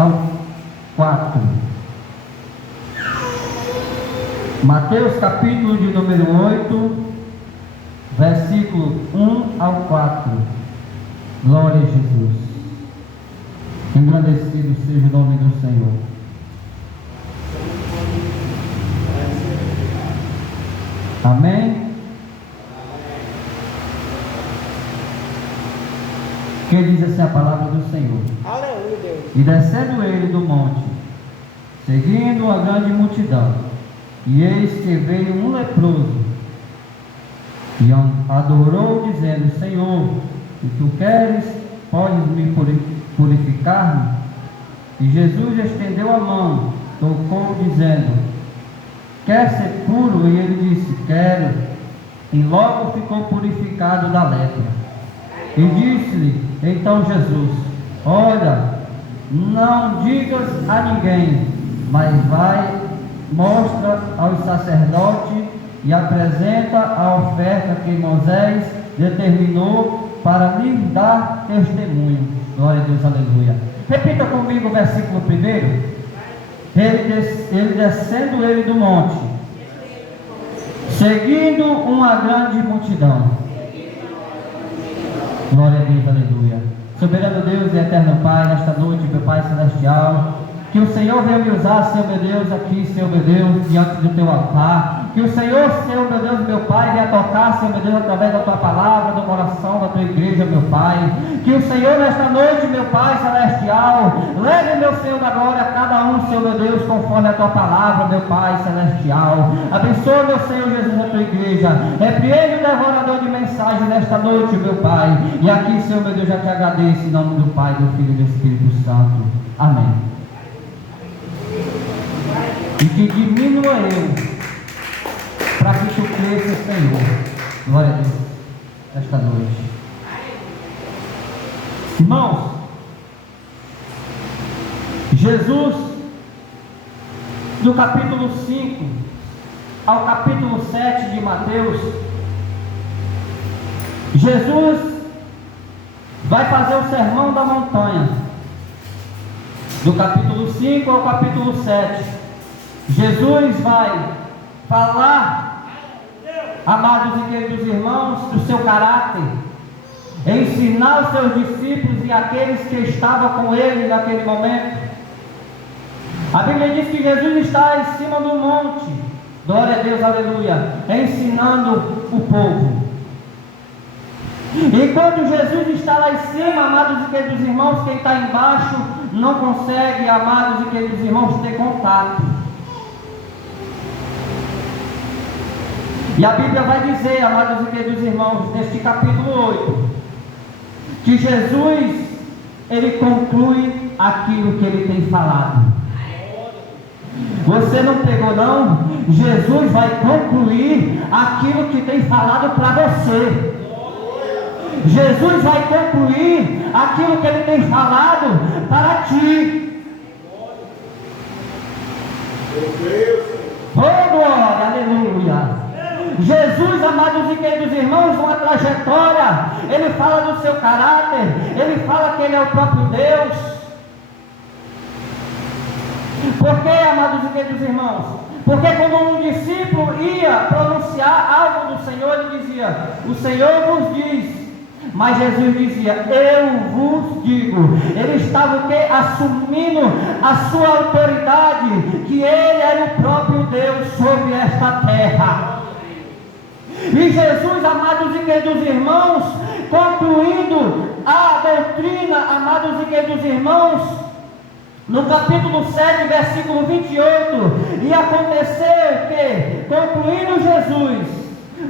ao 4. Mateus capítulo de número 8, versículo 1 ao 4. Glória a Jesus. Engrandecido seja o nome do Senhor. Amém? Que diz assim a palavra do Senhor. Aleluia, Deus. E descendo ele do monte, seguindo uma grande multidão, e eis que veio um leproso, e adorou, dizendo: Senhor, se tu queres, podes me purificar-me? E Jesus estendeu a mão, tocou, dizendo: quer ser puro? E ele disse: quero. E logo ficou purificado da lepra. E disse-lhe então Jesus: olha, não digas a ninguém, mas vai, mostra aos sacerdotes e apresenta a oferta que Moisés determinou para lhe dar testemunho. Glória a Deus, aleluia. Repita comigo o versículo 1. Ele descendo ele do monte, seguindo uma grande multidão. Glória a Deus, aleluia. Soberano Deus e eterno Pai, nesta noite, meu Pai celestial, que o Senhor venha me usar, Senhor meu Deus, aqui, Senhor meu Deus, diante do teu altar. Que o Senhor, Senhor meu Deus, meu Pai, venha tocar, Senhor meu Deus, através da tua palavra, do coração da tua igreja, meu Pai. Que o Senhor, nesta noite, meu Pai celestial, leve, meu Senhor da glória, a cada um, Senhor meu Deus, conforme a tua palavra, meu Pai celestial. Abençoa, meu Senhor Jesus, a tua igreja. Repreende o devorador de mensagem nesta noite, meu Pai. E aqui, Senhor meu Deus, já te agradeço em nome do Pai, do Filho e do Espírito Santo. Amém. E que diminua eu, para que tu cresça, Senhor. Glória a Deus, esta noite. Irmãos, Jesus, do capítulo 5 ao capítulo 7 de Mateus, Jesus vai fazer o sermão da montanha. Do capítulo 5 ao capítulo 7, Jesus vai falar, amados e queridos irmãos, do seu caráter, ensinar os seus discípulos e aqueles que estavam com ele naquele momento. A Bíblia diz que Jesus está em cima do monte, glória a Deus, aleluia, ensinando o povo. E quando Jesus está lá em cima, amados e queridos irmãos, quem está embaixo não consegue, amados e queridos irmãos, ter contato. E a Bíblia vai dizer, amados e queridos irmãos, neste capítulo 8, que Jesus, ele conclui aquilo que ele tem falado. Você não pegou não? Jesus vai concluir aquilo que tem falado para você. Jesus vai concluir aquilo que ele tem falado para ti. Oh, glória, aleluia. Jesus, amados e queridos irmãos, uma trajetória, ele fala do seu caráter, ele fala que ele é o próprio Deus. Por quê, amados e queridos irmãos? Porque quando um discípulo ia pronunciar algo do Senhor, ele dizia: o Senhor vos diz. Mas Jesus dizia: eu vos digo. Ele estava o quê? Assumindo a sua autoridade, que ele era o próprio Deus sobre esta terra. E Jesus, amados e queridos irmãos, concluindo a doutrina, amados e queridos irmãos, no capítulo 7, versículo 28, e aconteceu que, concluindo Jesus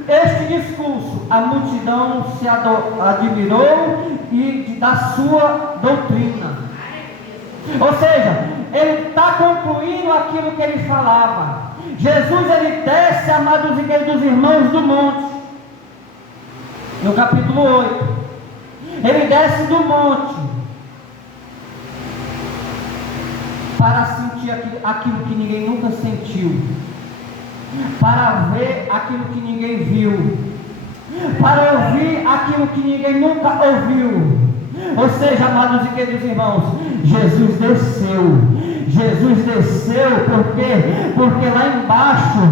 este discurso, a multidão se admirou e da sua doutrina. Ou seja, ele está concluindo aquilo que ele falava. Jesus, ele desce, amados e queridos irmãos, do monte. No capítulo 8, ele desce do monte para sentir aquilo que ninguém nunca sentiu, para ver aquilo que ninguém viu, para ouvir aquilo que ninguém nunca ouviu, Ou seja, amados e queridos irmãos, Jesus desceu, por quê? Porque lá embaixo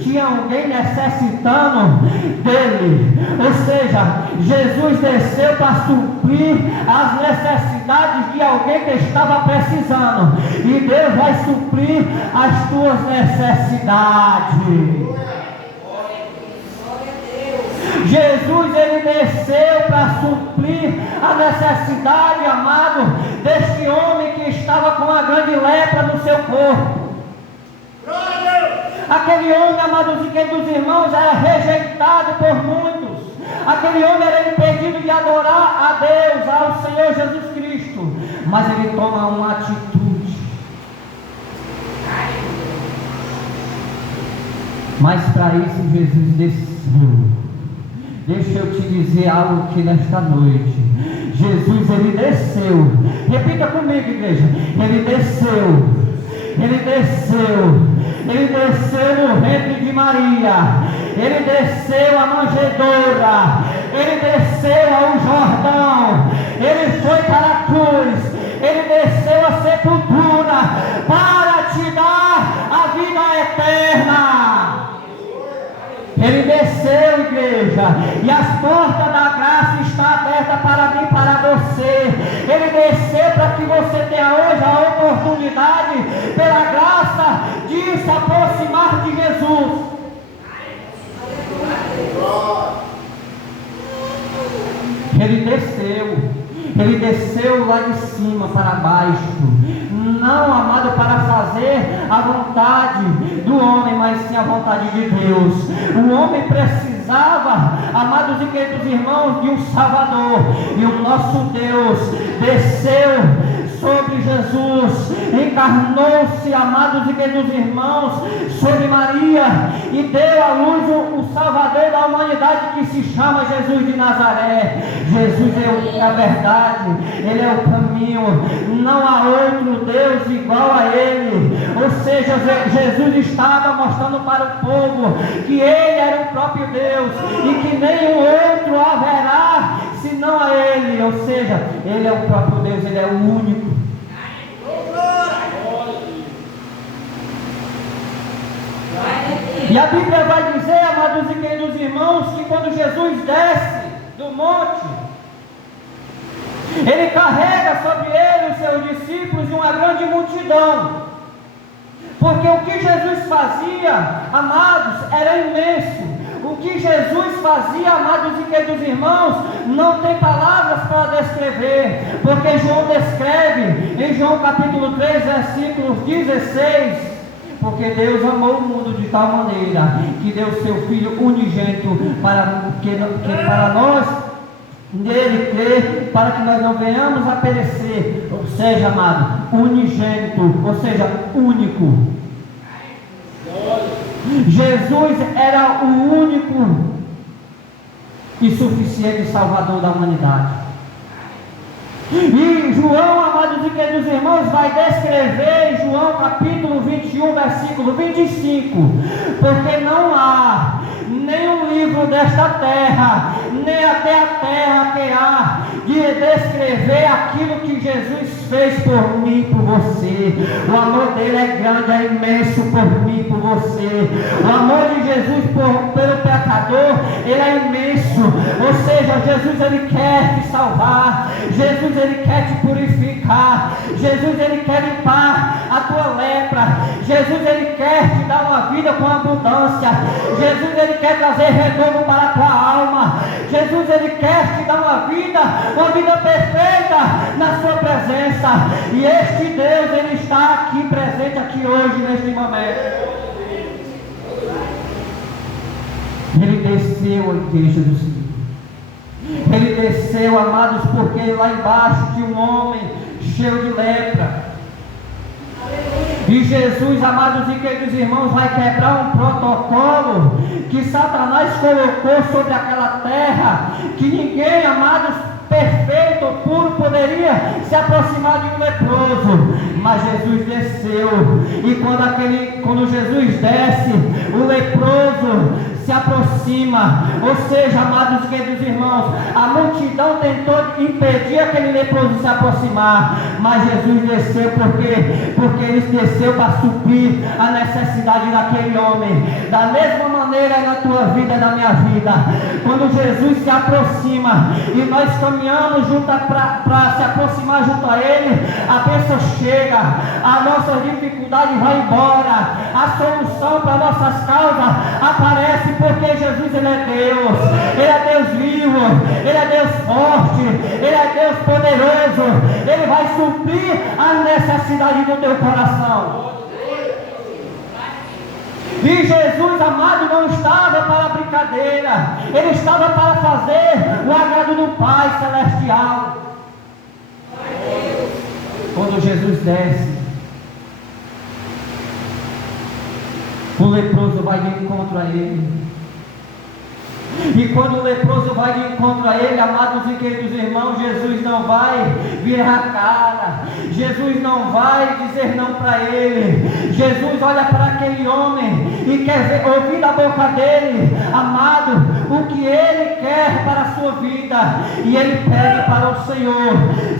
tinha alguém necessitando dele. Ou seja, Jesus desceu para suprir as necessidades de alguém que estava precisando, e Deus vai suprir as tuas necessidades. Jesus, ele desceu para suprir a necessidade, amado, deste homem que estava com uma grande lepra no seu corpo. Aquele homem, amados e queridos irmãos, era rejeitado por muitos. Aquele homem era impedido de adorar a Deus, ao Senhor Jesus Cristo. Mas ele toma uma atitude. Mas para isso Jesus desceu. Deixa eu te dizer algo aqui nesta noite. Jesus, ele desceu. Repita comigo, igreja. Ele desceu. Ele desceu. Ele desceu no ventre de Maria. Ele desceu a manjedoura. Ele desceu ao Jordão. Ele foi para a cruz. Ele desceu a sepultura para te dar a vida eterna. Ele desceu, igreja, e as portas da graça estão abertas para mim e para você. Ele desceu para que você tenha hoje a oportunidade, pela graça, de se aproximar de Jesus. Ele desceu lá de cima para baixo. Não, amado, para fazer a vontade do homem, mas sim a vontade de Deus. O homem precisava, amados e queridos irmãos, de um Salvador. E o nosso Deus desceu sobre Jesus, encarnou-se, amados e queridos irmãos, sobre Maria, e deu à luz o Salvador da humanidade, que se chama Jesus de Nazaré. Jesus é a verdade, Ele é o caminho, não há outro Deus igual a Ele. Ou seja, Jesus estava mostrando para o povo que Ele era o próprio Deus, e que nenhum outro haverá senão a Ele. Ou seja, Ele é o próprio Deus, Ele é o único. E a Bíblia vai dizer, amados e queridos irmãos, que quando Jesus desce do monte, Ele carrega sobre Ele os seus discípulos e uma grande multidão. Porque o que Jesus fazia, amados, era imenso. O que Jesus fazia, amados e queridos irmãos, não tem palavras para descrever. Porque João descreve em João capítulo 3, versículos 16. Porque Deus amou o mundo de tal maneira que deu seu Filho unigênito para que para nós nele crer, para que nós não venhamos a perecer. Ou seja, amado, unigênito, ou seja, único. Jesus era o único e suficiente Salvador da humanidade. E João, amados e queridos irmãos, vai descrever em João capítulo 21, versículo 25: porque não há nenhum livro desta terra, nem até a terra que há de descrever aquilo que Jesus fez por mim e por você. O amor dele é grande, é imenso por mim e por você. O amor de Jesus pelo pecador, ele é imenso. Ou seja, Jesus, ele quer te salvar. Jesus, ele quer te purificar. Jesus, ele quer limpar a tua lepra. Jesus, ele quer te dar uma vida com abundância. Jesus, ele quer trazer retorno para a tua alma. Jesus, ele quer te dar uma vida perfeita na sua presença. E este Deus, ele está aqui presente aqui hoje, neste momento. Ele desceu a igreja do Senhor. Ele desceu, amados, porque lá embaixo tinha um homem cheio de lepra. E Jesus, amados e queridos irmãos, vai quebrar um protocolo que Satanás colocou sobre aquela terra, que ninguém, amados, perfeito ou puro poderia se aproximar de um leproso. Mas Jesus desceu, e quando Jesus desce, o leproso se aproxima. Ou seja, amados e queridos irmãos, a multidão tentou impedir aquele leproso se aproximar, mas Jesus desceu porque ele desceu para suprir a necessidade daquele homem. Da mesma maneira é na tua vida e na minha vida. Quando Jesus se aproxima e nós caminhamos junto para se aproximar junto a Ele, a bênção chega, a nossa dificuldade vai embora, a solução para nossas causas aparece, porque Jesus Ele é Deus, Ele é Deus vivo, Ele é Deus forte, Ele é Deus poderoso, Ele vai suprir a necessidade do teu coração. E Jesus, amado, não estava para brincadeira, Ele estava para fazer o agrado do Pai Celestial. Quando Jesus desce, o leproso vai de encontro a Ele. E quando o leproso vai de encontro a Ele, amados e queridos irmãos, Jesus não vai virar a cara, Jesus não vai dizer não para ele. Jesus olha para aquele homem e quer ouvir da boca dele, amado, o que ele quer para a sua vida. E ele pede para o Senhor: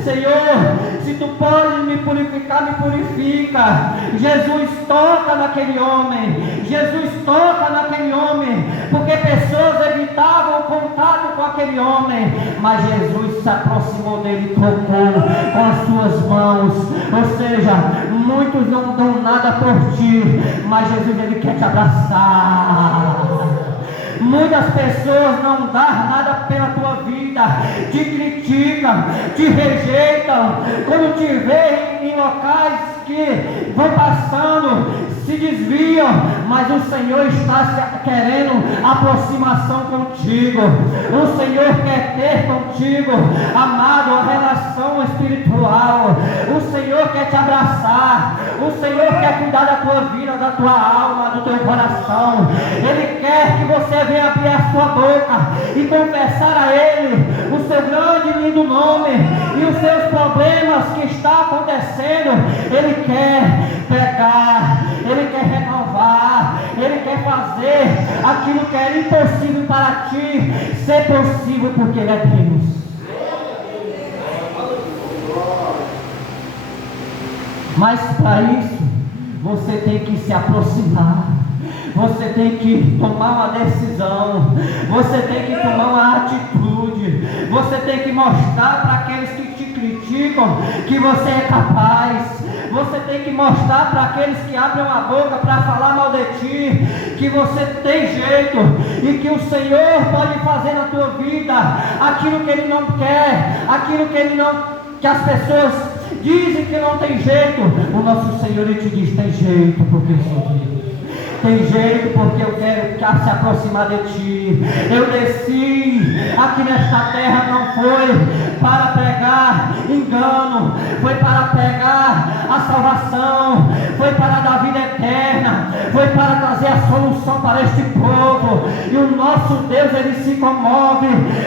Senhor, se tu podes me purificar, me purifica. Jesus toca naquele homem, Jesus toca naquele homem, porque pessoas evitavam o contato com aquele homem, mas Jesus se aproximou dele e tocou com as suas mãos. Ou seja, muitos não dão nada por ti, mas Jesus Ele quer te abraçar. Muitas pessoas não dão nada pela tua vida, te criticam, te rejeitam, quando te veem em locais que vão passando, se desviam, mas o Senhor está querendo aproximação contigo. O Senhor quer ter contigo, amado, a relação espiritual. O Senhor quer te abraçar, o Senhor quer cuidar da tua vida, da tua alma, do teu coração. Ele quer que você venha abrir a sua boca e confessar a Ele o seu grande e lindo nome e os seus problemas que está acontecendo. Ele quer pegar, Ele quer renovar, Ele quer fazer aquilo que era impossível para ti ser possível, porque Ele é Deus. Mas para isso você tem que se aproximar, você tem que tomar uma decisão, você tem que tomar uma atitude, você tem que mostrar para aqueles que te criticam que você é capaz. Você tem que mostrar para aqueles que abrem a boca para falar mal de ti, que você tem jeito e que o Senhor pode fazer na tua vida aquilo que Ele não quer, aquilo que Ele não, que as pessoas dizem que não tem jeito. O nosso Senhor, Ele te diz: tem jeito, porque eu sou Deus. Tem jeito, porque eu quero se aproximar de ti. Eu desci aqui nesta terra, não foi para pregar engano, foi para pregar a salvação, foi para dar vida eterna, foi para trazer a solução para este povo. E o nosso Deus, Ele se comove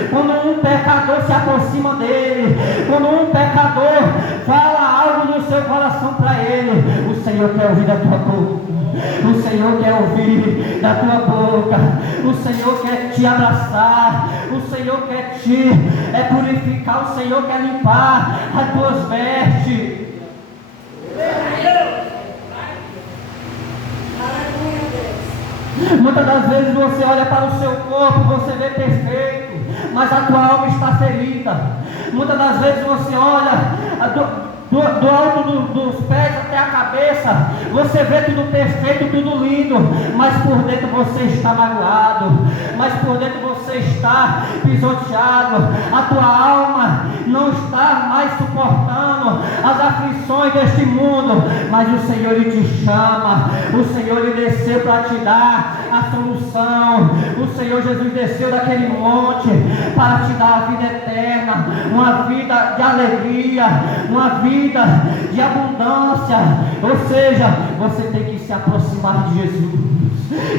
quando um pecador se aproxima dele, quando um pecador fala algo no seu coração para Ele. O Senhor quer ouvir da tua boca, o Senhor quer ouvir da tua boca, o Senhor quer te abraçar, o Senhor quer te purificar, o Senhor quer limpar as tuas vestes. Muitas das vezes você olha para o seu corpo, você vê perfeito, mas a tua alma está ferida. Muitas das vezes você olha do alto dos pés até a cabeça, você vê tudo perfeito, tudo lindo, mas por dentro você está magoado, mas por dentro você está pisoteado. A tua alma não está mais suportando as aflições deste mundo, mas o Senhor Ele te chama, o Senhor Ele desceu para te dar a solução. O Senhor Jesus desceu daquele monte para te dar a vida eterna, uma vida de alegria, uma vida de abundância. Ou seja, você tem que se aproximar de Jesus.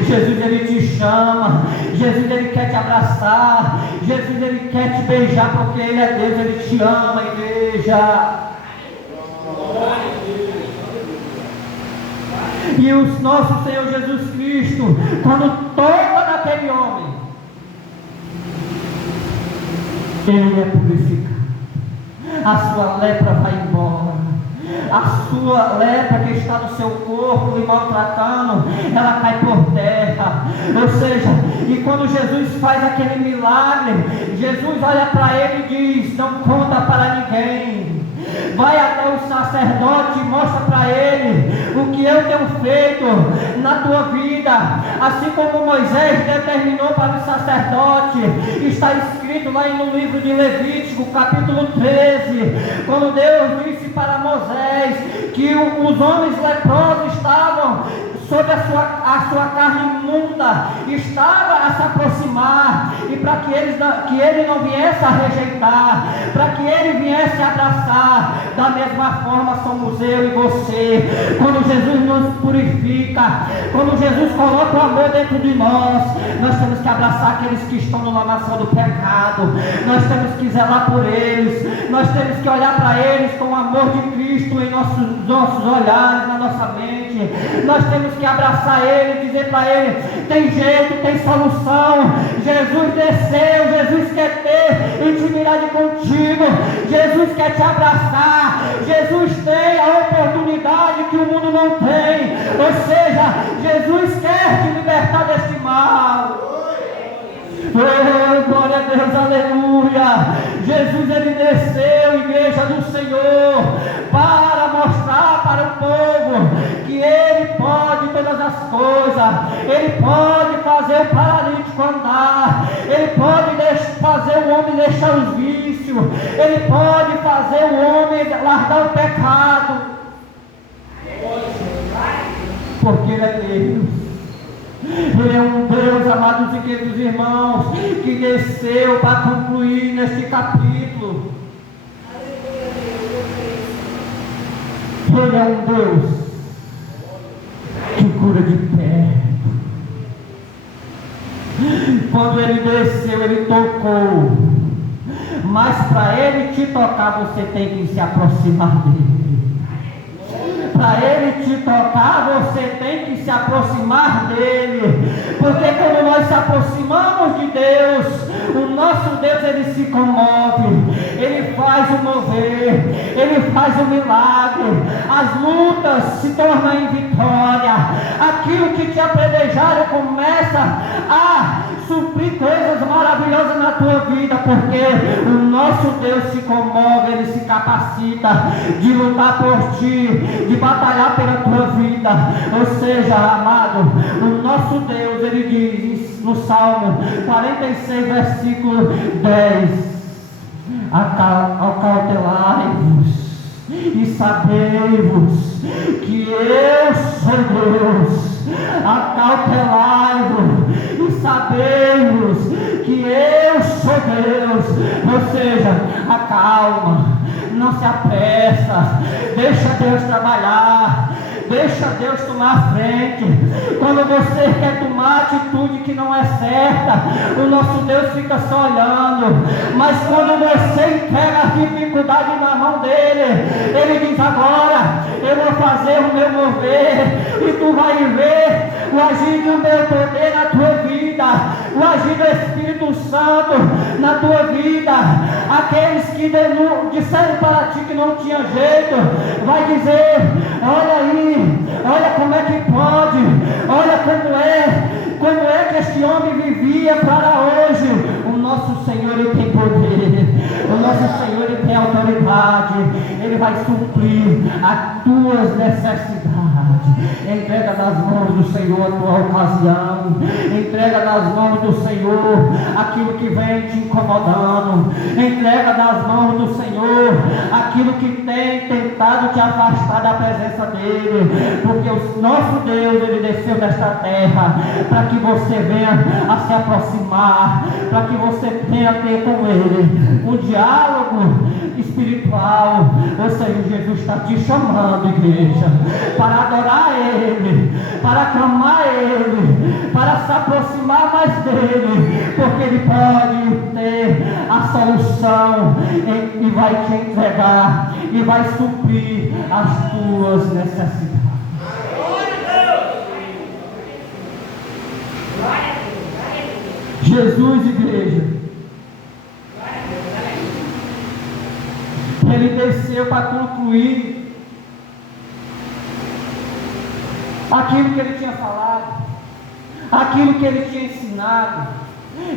Jesus Ele te chama, Jesus Ele quer te abraçar, Jesus Ele quer te beijar, porque Ele é Deus, Ele te ama, igreja. E o nosso Senhor Jesus Cristo, quando toca na aquele homem, ele é purificado. A sua lepra vai embora. A sua lepra que está no seu corpo lhe maltratando, ela cai por terra. Ou seja, e quando Jesus faz aquele milagre, Jesus olha para ele e diz: não conta para ninguém. Vai até o sacerdote e mostra para ele o que eu tenho feito na tua vida. Assim como Moisés determinou para o sacerdote, está escrito lá no livro de Levítico, capítulo 13, quando Deus disse para Moisés que os homens leprosos estavam sobre a sua carne imunda, estava a se aproximar, e para que ele não viesse a rejeitar, para que ele viesse a abraçar, da mesma forma somos eu e você. Quando Jesus nos purifica, quando Jesus coloca o amor dentro de nós temos que abraçar aqueles que estão no lamaçal do pecado, nós temos que zelar por eles, nós temos que olhar para eles com o amor de Cristo em nossos olhares, na nossa mente. Nós temos que abraçar ele, dizer para ele: tem jeito, tem solução. Jesus desceu, Jesus quer ter intimidade contigo, Jesus quer te abraçar, Jesus tem a oportunidade que o mundo não tem. Ou seja, Jesus quer te libertar deste mal. Oh, glória a Deus, aleluia. Jesus, ele desceu, igreja do Senhor, para mostrar para o povo que ele pode todas as coisas. Ele pode fazer o paralítico andar, ele pode fazer o homem deixar os vícios, ele pode fazer o homem largar o pecado, porque ele é Deus. Ele é um Deus, amados e queridos irmãos, que desceu para concluir neste capítulo. Ele é um Deus que cura de perto. Quando ele desceu, ele tocou. Mas para ele te tocar, você tem que se aproximar dele. Para ele te tocar, você tem que se aproximar dele. Porque quando nós se aproximamos de Deus, o nosso Deus, ele se comove, ele faz o mover, ele faz o milagre. As lutas se tornam em vitória. Aquilo que te apedrejaram começa a suprir coisas maravilhosas na tua vida, porque o nosso Deus se comove, ele se capacita de lutar por ti, de batalhar pela tua vida. Ou seja, amado, o nosso Deus, ele diz no Salmo 46, versículo 10: acautelai-vos e sabei-vos que eu sou Deus. Acautelai-vos e sabei-vos que eu sou Deus. Ou seja, acalma, não se apressa, deixa Deus trabalhar, deixa Deus tomar a frente. Quando você quer tomar atitude que não é certa, o nosso Deus fica só olhando. Mas quando você entrega a dificuldade na mão dele, ele diz: agora eu vou fazer o meu mover, e tu vai ver o agir do meu poder na tua vida, o agir do Espírito Santo na tua vida. Aqueles que disseram para ti que não tinha jeito, vai dizer: olha aí, olha como é que pode, olha como é que este homem vivia para hoje. O nosso Senhor, ele tem poder, o nosso Senhor, ele tem autoridade, ele vai suprir as tuas necessidades. Entrega nas mãos do Senhor a tua ocasião, entrega nas mãos do Senhor aquilo que vem te incomodando, entrega nas mãos do Senhor aquilo que tem tentado te afastar da presença dele, porque o nosso Deus, ele desceu nesta terra para que você venha a se aproximar, para que você venha ter com ele um diálogo espiritual. Ou seja, Jesus está te chamando, igreja, para adorar ele, para clamar ele, para se aproximar mais dele, porque ele pode ter a solução e vai te entregar e vai suprir as tuas necessidades. Jesus, igreja, Ele desceu para concluir aquilo que Ele tinha falado, aquilo que Ele tinha ensinado.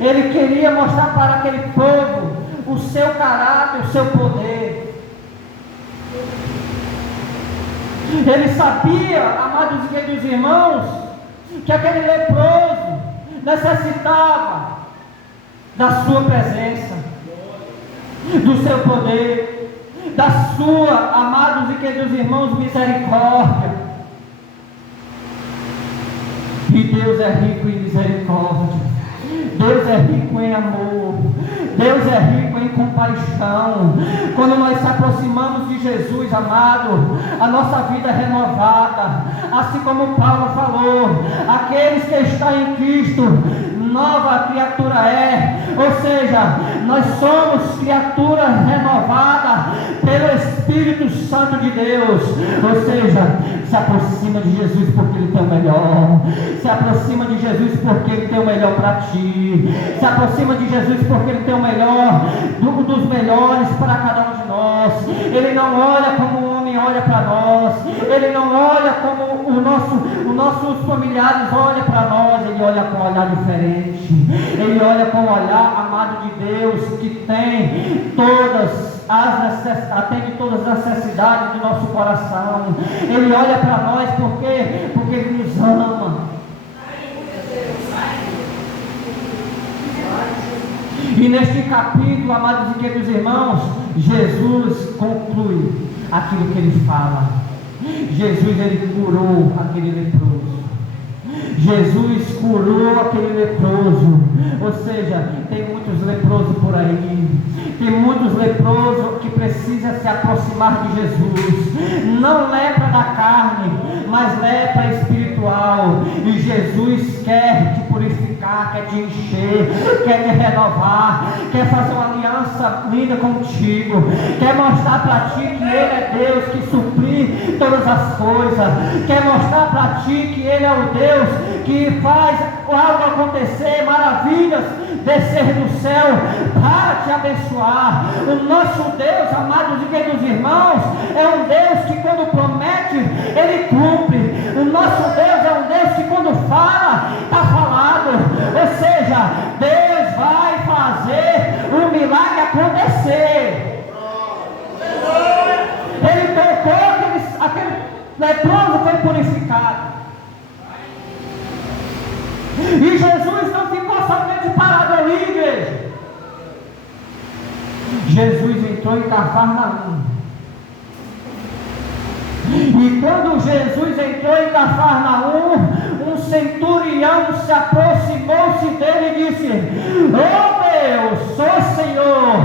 Ele queria mostrar para aquele povo o seu caráter, o seu poder. Ele sabia, amados e queridos irmãos, que aquele leproso necessitava da sua presença, do seu poder, da sua, amados e queridos irmãos, misericórdia. E Deus é rico em misericórdia, Deus é rico em amor, Deus é rico em compaixão. Quando nós se aproximamos de Jesus, amado, a nossa vida é renovada. Assim como Paulo falou, aqueles que estão em Cristo, nova criatura é. Ou seja, nós somos criaturas renovadas pelo Espírito Santo de Deus. Ou seja, se aproxima de Jesus porque Ele tem o melhor. Se aproxima de Jesus porque Ele tem o melhor para ti. Se aproxima de Jesus porque Ele tem o melhor, dos melhores para cada um de nós. Ele não olha como o homem olha para nós. Ele não olha como os nossos familiares olham para nós. Ele olha com um olhar diferente. Ele olha com o olhar, amado de Deus, que tem atende todas as necessidades do nosso coração. Ele olha para nós porque Ele nos ama. E neste capítulo, amados e queridos irmãos, Jesus conclui aquilo que Ele fala. Jesus, Ele curou aquele leproso. Jesus curou aquele leproso. Ou seja, tem muitos leprosos por aí. Tem muitos leprosos que precisam se aproximar de Jesus. Não lepra da carne, mas lepra espiritual. E Jesus quer te purificar, quer te encher, quer te renovar, quer fazer uma aliança linda contigo, quer mostrar para ti que Ele é Deus que suprir todas as coisas, quer mostrar para ti que Ele é o Deus que faz algo acontecer, maravilhas descer do céu para te abençoar. O nosso Deus, amados e queridos irmãos, é um Deus que quando promete, Ele cumpre. O nosso Deus é um Deus que quando fala, está falado. Ou seja, Deus vai fazer o milagre acontecer. Ele tocou aquele leproso, foi purificado. E Jesus não ficou somente parado ali, igreja. Jesus entrou em Cafarnaum. E quando Jesus entrou em Cafarnaum, um centurião se aproximou-se dele e disse: "Oh Deus, sou Senhor,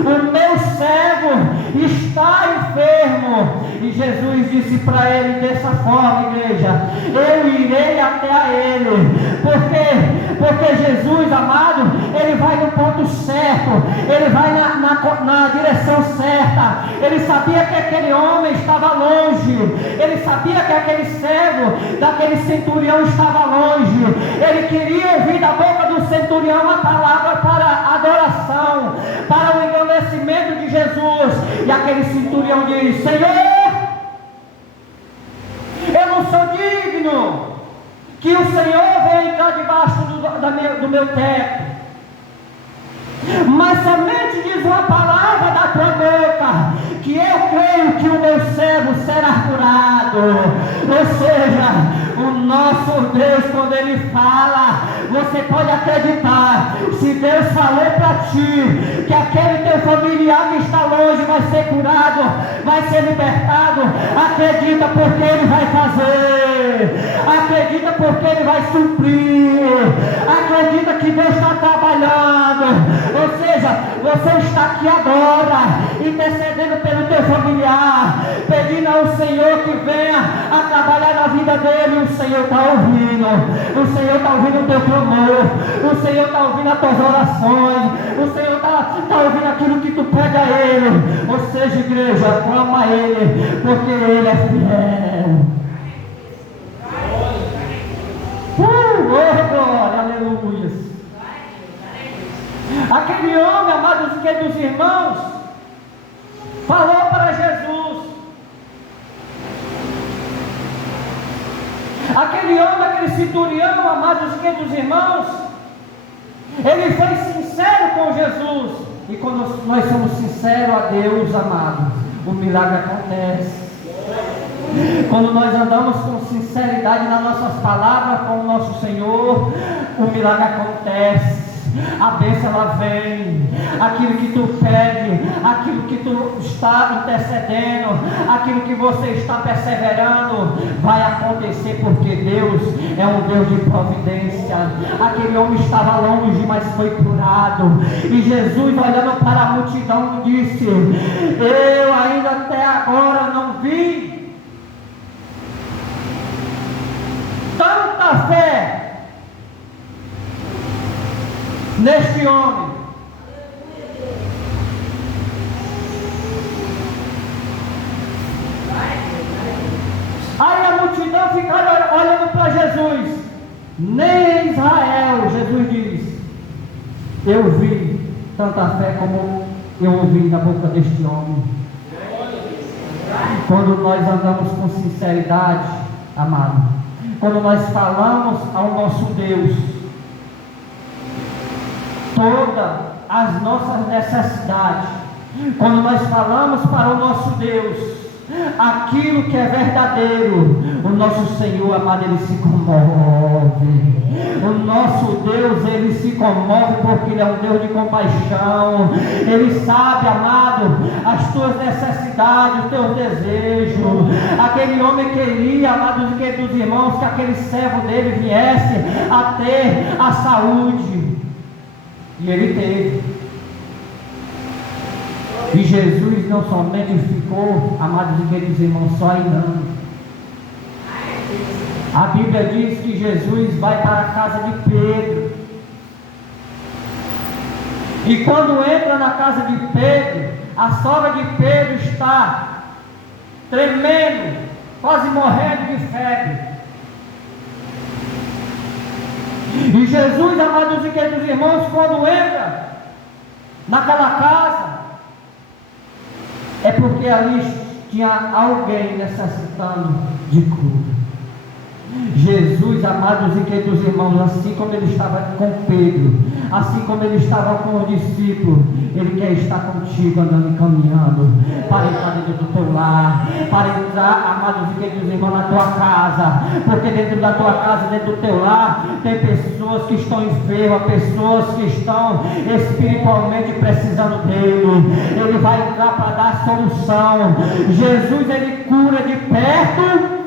o meu servo está enfermo." E Jesus disse para ele dessa forma, igreja: "Eu irei até a ele." Porque Jesus, amado, Ele vai no ponto certo, Ele vai na direção certa. Ele sabia que aquele homem estava longe, Ele sabia que aquele servo daquele centurião estava longe. Ele queria ouvir da boca do centurião a palavra para a adoração, para o engrandecimento de Jesus. E aquele centurião diz: "Senhor, eu não sou digno que o Senhor venha entrar debaixo do meu teto, mas somente diz uma palavra da tua boca, que eu creio que o meu servo será curado." Ou seja, o nosso Deus, quando Ele fala, você pode acreditar. Se Deus falou para ti que aquele teu familiar que está longe vai ser curado, vai ser libertado, acredita, porque Ele vai fazer. Acredita, porque Ele vai suprir. Acredita que Deus está trabalhando. Ou seja, você está aqui agora intercedendo pelo teu familiar, pedindo ao Senhor que venha a trabalhar na vida dele. O Senhor está ouvindo. O Senhor está ouvindo o teu clamor. O Senhor está ouvindo as tuas orações. O Senhor está ouvindo aquilo que tu pede a Ele. Ou seja, igreja, clama a Ele, porque Ele é fiel. Oh, glória, aleluia. Aquele homem, aquele centurião, amados queridos irmãos, ele foi sincero com Jesus. E quando nós somos sinceros a Deus, amados, o milagre acontece. Quando nós andamos com sinceridade nas nossas palavras com o nosso Senhor, o milagre acontece. A bênção ela vem. Aquilo que tu pede, aquilo que tu está intercedendo, aquilo que você está perseverando, vai acontecer, porque Deus é um Deus de providência. Aquele homem estava longe, mas foi curado. E Jesus, olhando para a multidão, disse: eu ainda até agora não vi tanta fé neste homem. Aí a multidão ficaram olhando para Jesus. Nem Israel, Jesus diz, eu vi tanta fé como eu ouvi na boca deste homem. Quando nós andamos com sinceridade, amado, quando nós falamos ao nosso Deus todas as nossas necessidades, quando nós falamos para o nosso Deus aquilo que é verdadeiro, o nosso Senhor, amado, Ele se comove. O nosso Deus, Ele se comove porque Ele é um Deus de compaixão. Ele sabe, amado, as tuas necessidades, os teus desejos. Aquele homem queria, amados e queridos irmãos, que aquele servo dele viesse a ter a saúde. E ele teve. E Jesus não somente ficou, amados e queridos irmãos, só ainda. A Bíblia diz que Jesus vai para a casa de Pedro. E quando entra na casa de Pedro, a sogra de Pedro está tremendo, quase morrendo de febre. E Jesus, amados e queridos irmãos, quando entra naquela casa, é porque ali tinha alguém necessitando de cura. Jesus, amados e queridos irmãos, assim como Ele estava com Pedro, assim como Ele estava com os discípulos, Ele quer estar contigo andando e caminhando, para entrar dentro do teu lar, para entrar, amados e queridos irmãos, na tua casa, porque dentro da tua casa, dentro do teu lar, tem pessoas que estão enfermas, pessoas que estão espiritualmente precisando dEle. Ele vai entrar para dar solução. Jesus, Ele cura de perto,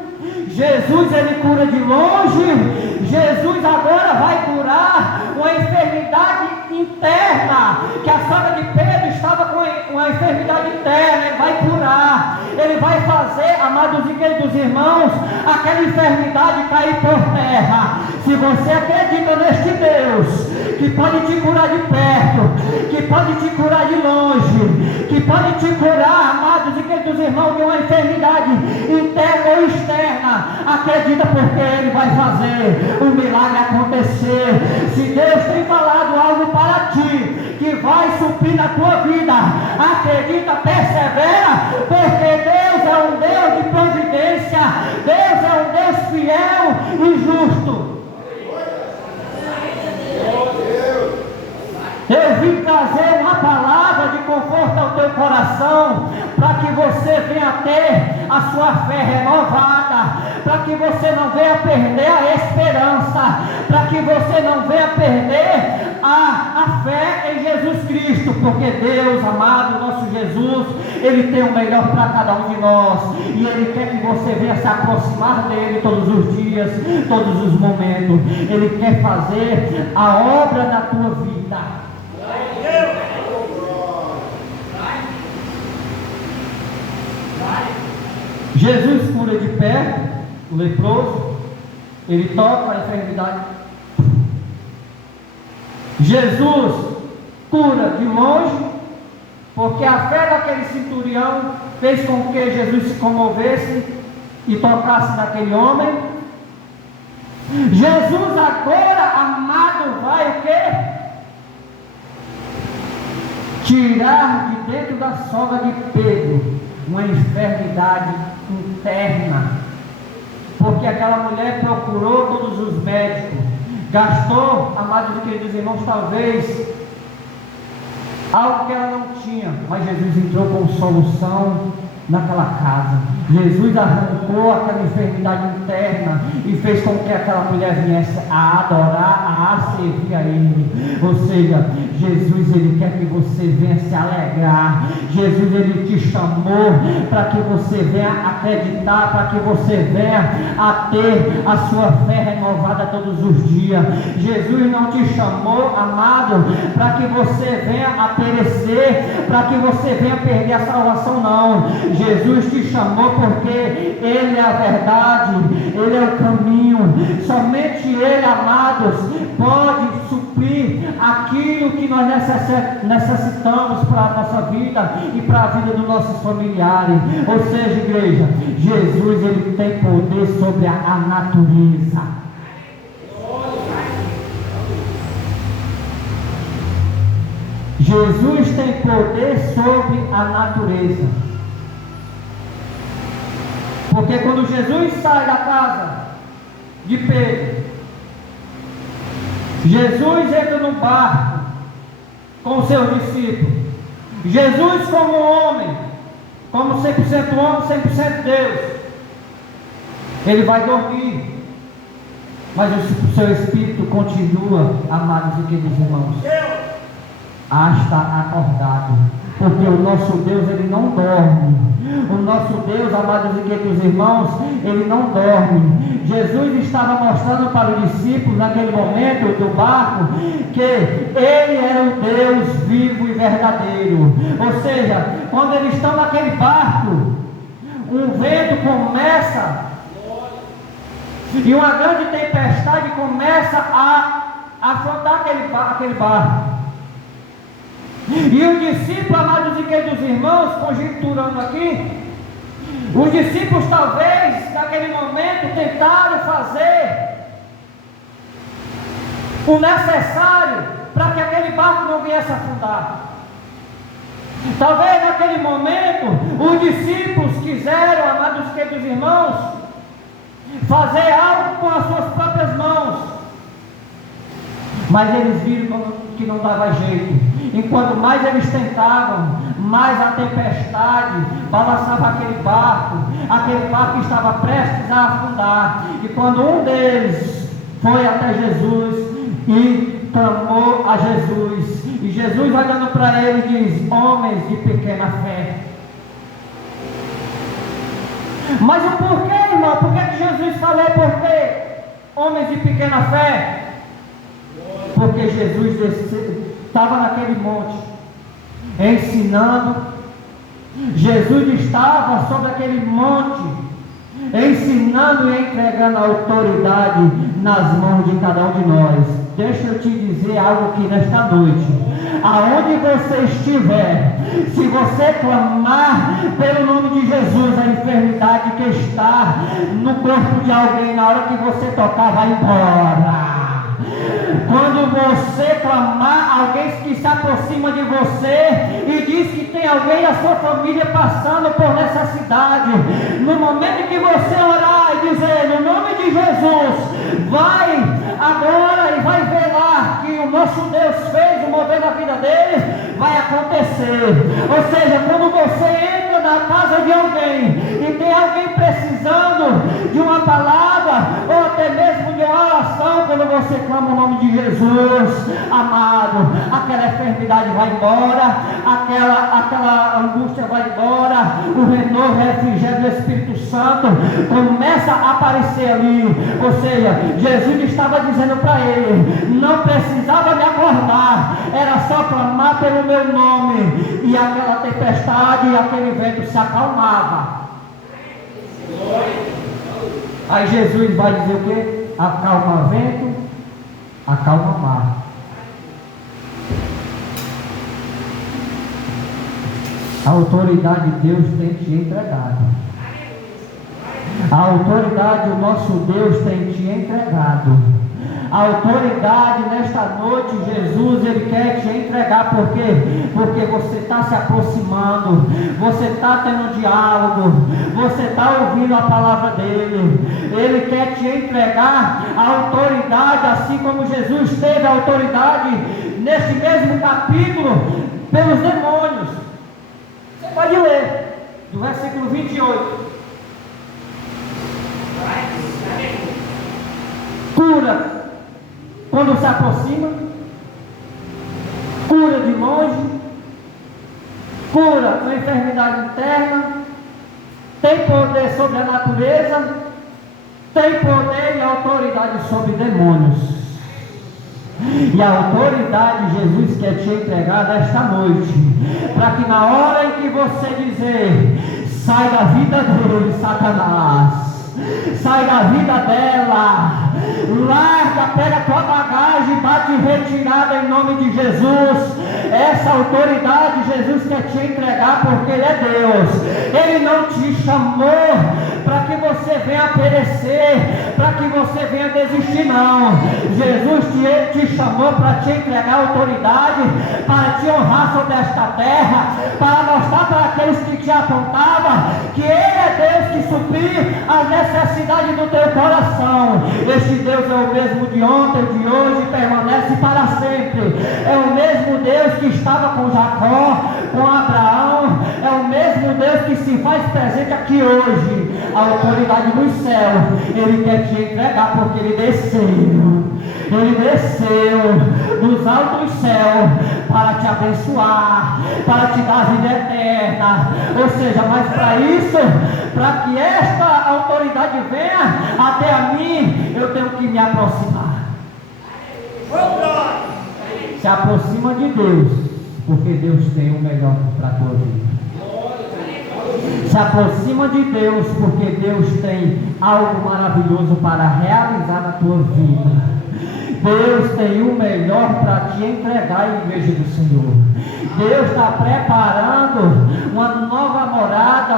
Jesus, Ele cura de longe. Jesus agora vai curar uma enfermidade interna, que a sogra de Pedro estava com uma enfermidade interna. Ele vai curar, Ele vai fazer, amados e queridos irmãos, aquela enfermidade cair por terra. Se você acredita neste Deus, que pode te curar de perto, que pode te curar de longe, que pode te curar, amados e queridos irmãos, de uma enfermidade interna ou externa, acredita, porque Ele vai fazer o milagre acontecer. Se Deus tem falado algo para ti, que vai suprir na tua vida, acredita, persevera, porque Deus é um Deus de providência, Deus é um Deus fiel e justo. Eu vim trazer uma palavra de conforto ao teu coração, para que você venha ter a sua fé renovada, para que você não venha perder a esperança, para que você não venha perder a fé em Jesus Cristo, porque Deus, amado, nosso Jesus, Ele tem o melhor para cada um de nós, e Ele quer que você venha se aproximar dEle todos os dias, todos os momentos. Ele quer fazer a obra da tua vida. Jesus cura de perto o leproso, Ele toca a enfermidade. Jesus cura de longe, porque a fé daquele centurião fez com que Jesus se comovesse e tocasse naquele homem. Jesus agora, amado, vai o quê? Tirar de dentro da sogra de Pedro uma enfermidade interna, porque porque aquela mulher procurou todos os médicos, gastou, amados e queridos irmãos, talvez algo que ela não tinha, mas Jesus entrou com solução naquela casa. Jesus arrancou aquela enfermidade interna e fez com que aquela mulher viesse a adorar, a servir a Ele. Ou seja, Jesus, Ele quer que você venha se alegrar. Jesus, Ele te chamou para que você venha acreditar, para que você venha a ter a sua fé renovada todos os dias. Jesus não te chamou, amado, para que você venha a perecer, para que você venha perder a salvação, não. Jesus te chamou porque Ele é a verdade, Ele é o caminho. Somente Ele, amados, pode suprir aquilo que nós necessitamos para a nossa vida e para a vida dos nossos familiares. Ou seja, igreja, Jesus, Ele tem poder sobre a natureza. Jesus tem poder sobre a natureza. Porque quando Jesus sai da casa de Pedro, Jesus entra no barco com os seus discípulos. Jesus, como homem, como 100% homem, 100% Deus, ele vai dormir, mas o seu espírito continua, amados e queridos irmãos, a estar acordado, porque o nosso Deus, Ele não dorme. O nosso Deus, amados e queridos irmãos, Ele não dorme. Jesus estava mostrando para os discípulos naquele momento do barco que Ele era o Deus vivo e verdadeiro. Ou seja, quando eles estão naquele barco, um vento começa e uma grande tempestade começa a afrontar aquele barco. E os discípulos, amados e queridos irmãos, conjecturando aqui, os discípulos talvez naquele momento tentaram fazer o necessário para que aquele barco não viesse a afundar. Talvez naquele momento os discípulos quiseram, amados e queridos irmãos, fazer algo com as suas próprias mãos, mas eles viram que não dava jeito. Enquanto mais eles tentavam, mais a tempestade balançava aquele barco estava prestes a afundar. E quando um deles foi até Jesus e clamou a Jesus, e Jesus olhando para ele diz: homens de pequena fé. Mas o porquê, irmão? Por que Jesus falou porquê? Homens de pequena fé? Porque Jesus estava naquele monte ensinando. Jesus estava sobre aquele monte ensinando e entregando a autoridade nas mãos de cada um de nós. Deixa eu te dizer algo aqui nesta noite. Aonde você estiver, se você clamar pelo nome de Jesus, a enfermidade que está no corpo de alguém, na hora que você tocar, vai embora. Quando você clamar, alguém que se aproxima de você e diz que tem alguém da sua família passando por necessidade, no momento que você orar e dizer no nome de Jesus, vai agora e vai ver lá que o nosso Deus fez o mover na vida dele, vai acontecer. Ou seja, quando você entra na casa de alguém e tem alguém precisando de uma palavra ou até mesmo de uma oração, quando você clama o nome de Jesus, amado, aquela enfermidade vai embora, aquela angústia vai embora, o renovo, o refrigério do Espírito Santo começa a aparecer ali. Ou seja, Jesus estava dizendo para ele, não precisava me acordar, era só clamar pelo meu nome, e aquela tempestade e aquele vento se acalmava. Aí Jesus vai dizer o quê? Acalma vento, acalma mar. A autoridade de Deus tem te entregado. A autoridade do nosso Deus tem te entregado. A autoridade nesta noite, Jesus, Ele quer te entregar. Por quê? Porque você está se aproximando, você está tendo um diálogo, você está ouvindo a palavra dEle. Ele quer te entregar a autoridade, assim como Jesus teve a autoridade neste mesmo capítulo pelos demônios. Você pode ler do versículo 28. Cura quando se aproxima, cura de longe, cura uma enfermidade interna, tem poder sobre a natureza, tem poder e autoridade sobre demônios. E a autoridade Jesus quer te entregar nesta noite, para que na hora em que você dizer, sai da vida dele, Satanás, sai da vida dela, larga, pega a tua bagagem, bate retirada em nome de Jesus. Essa autoridade Jesus quer te entregar, porque Ele é Deus. Ele não te chamou para que você venha perecer, para que você venha desistir, não. Jesus te chamou para te entregar autoridade, para te honrar sobre esta terra, para mostrar para aqueles que te apontavam que Ele é Deus que suprir as necessidades do teu coração. Este Deus é o mesmo de ontem, de hoje, permanece para sempre. É o mesmo Deus que estava com Jacó, com Abraão, é o mesmo Deus que se faz presente aqui hoje. A autoridade do céu, Ele quer te entregar, porque Ele desceu dos altos céus para te abençoar, para te dar vida eterna. Ou seja, mas para isso, para que esta autoridade venha até a mim, eu tenho que me aproximar. Se aproxima de Deus, porque Deus tem o melhor para a tua vida. Se aproxima de Deus, porque Deus tem algo maravilhoso para realizar na tua vida. Deus tem o melhor para te entregar à igreja do Senhor. Deus está preparando uma nova morada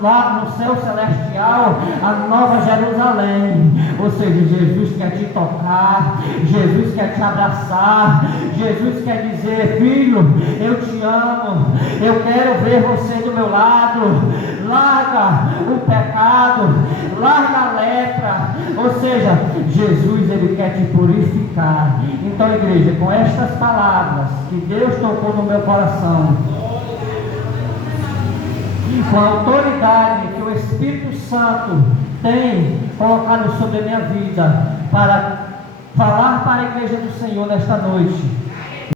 lá no céu celestial, a nova Jerusalém. Ou seja, Jesus quer te tocar, Jesus quer te abraçar, Jesus quer dizer, filho, eu te amo, eu quero ver você do meu lado. Larga o pecado, larga a lepra. Ou seja, Jesus, Ele quer te purificar. Então, igreja, com estas palavras que Deus tocou no meu coração, com a autoridade que o Espírito Santo tem colocado sobre a minha vida, para falar para a igreja do Senhor nesta noite,